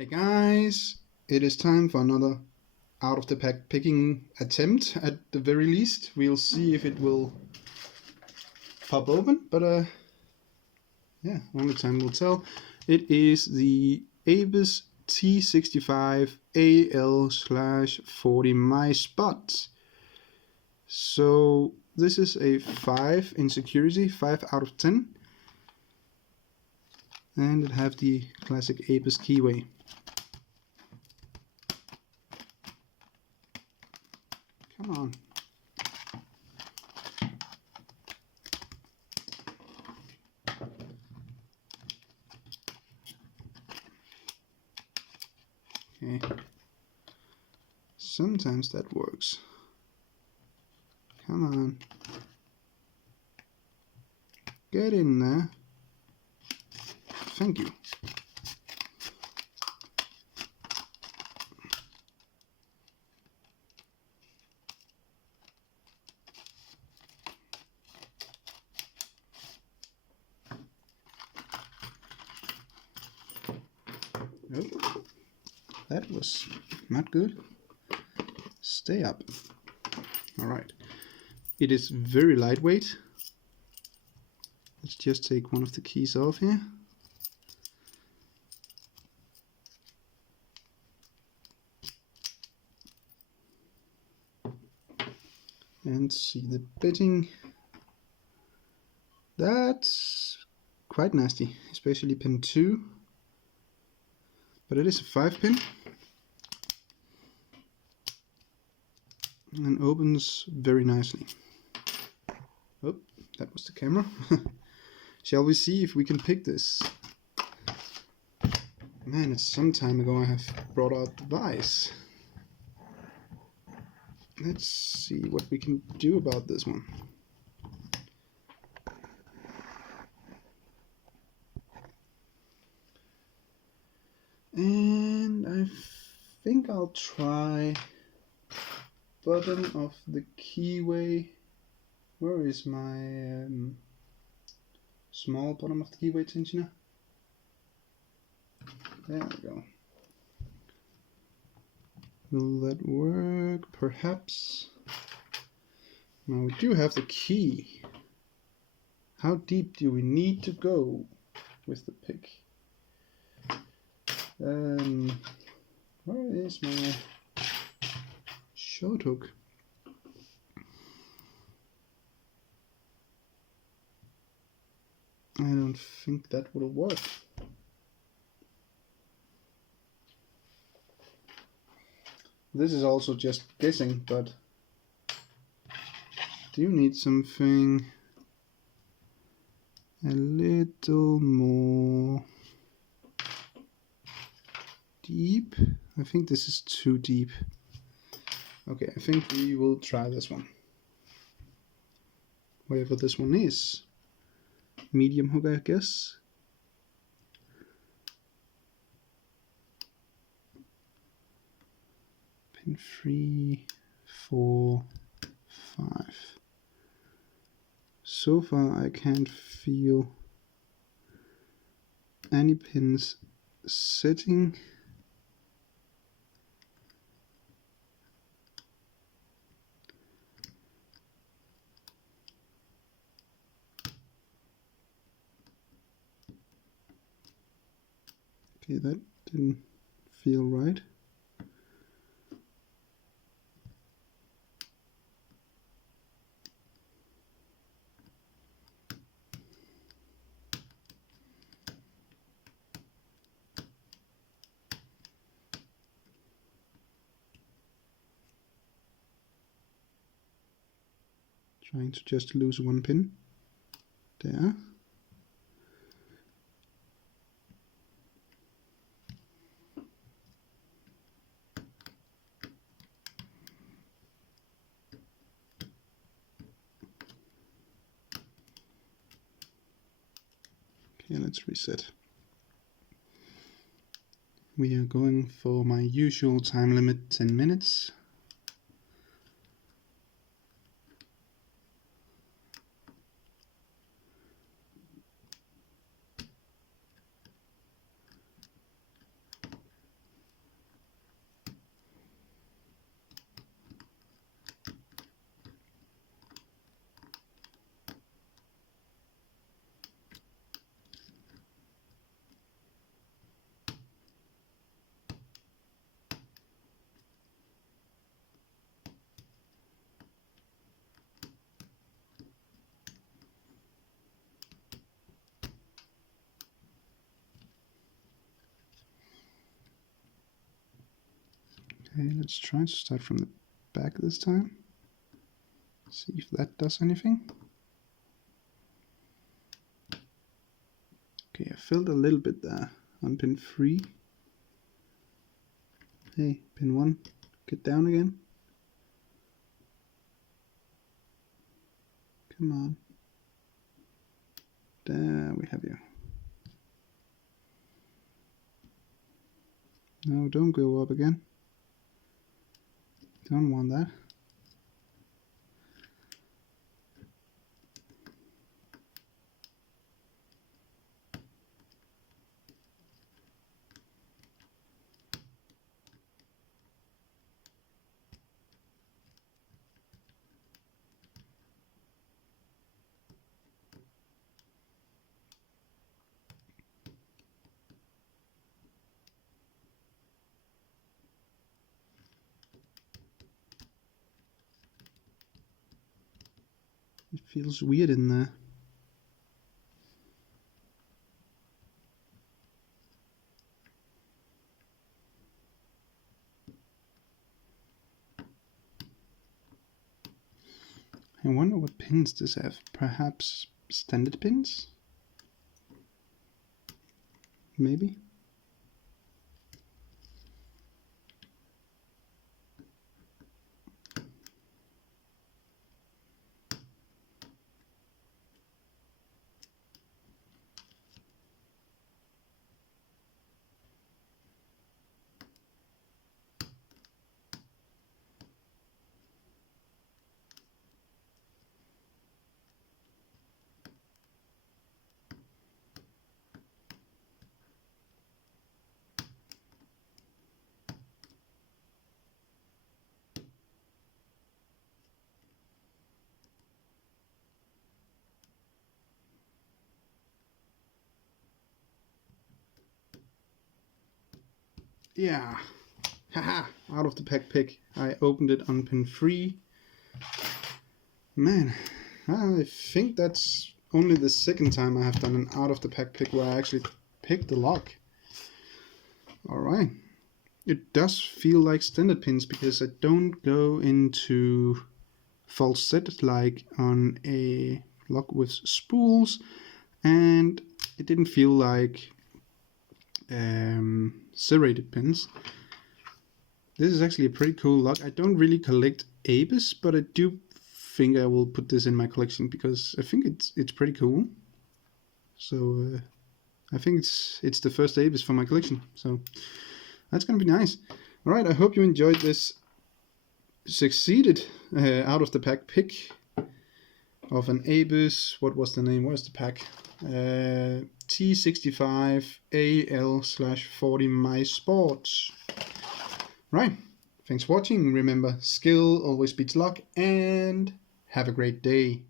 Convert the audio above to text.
Hey guys, it is time for another out of the pack picking attempt at the very least. We'll see if it will pop open, but yeah, only time will tell. It is the Avis T65 AL/40 My Spot. So this is a 5 in security, 5 out of 10. And it have the classic Avis keyway. Come on. Okay. Sometimes that works. Come on. Get in there. Thank you. Oh, that was not good. Stay up. Alright. It is very lightweight. Let's just take one of the keys off here. And see the bitting. That's quite nasty, especially pin 2. But it is a 5-pin. And opens very nicely. Oh, that was the camera. Shall we see if we can pick this? Man, it's some time ago I have brought out the vise. Let's see what we can do about this one. And I think I'll try bottom of the keyway. Where is my small bottom of the keyway tensioner? There we go. Will that work? Perhaps. Now we do have the key. How deep do we need to go with the pick? Where is my short hook? I don't think that will work. This is also just guessing, but do you need something a little more deep? I think this is too deep. Okay, I think we will try this one. Whatever this one is. Medium hook, I guess. Pin 3, 4, 5. So far I can't feel any pins sitting. Okay, that didn't feel right. Trying to just lose one pin. There. Okay, let's reset. We are going for my usual time limit, 10 minutes. Okay, let's try to start from the back this time. See if that does anything. Okay, I filled a little bit there on pin 3. Hey, pin 1, get down again. Come on. There we have you. No, don't go up again. Don't want that. It feels weird in there. I wonder what pins this have. Perhaps standard pins? Maybe? Yeah, haha, out of the pack pick. I opened it on pin 3. Man, I think that's only the second time I have done an out of the pack pick where I actually picked the lock. Alright, it does feel like standard pins because I don't go into false set like on a lock with spools, and it didn't feel like serrated pins. This is actually a pretty cool lock. I don't really collect Abus, but I do think I will put this in my collection because I think it's pretty cool. So I think it's the first Abus for my collection. So that's gonna be nice. All right, I hope you enjoyed this succeeded out of the pack pick of an Abus. What was the name? Where's the pack? T65AL/40 My Sports. Right, thanks for watching. Remember, skill always beats luck, and have a great day.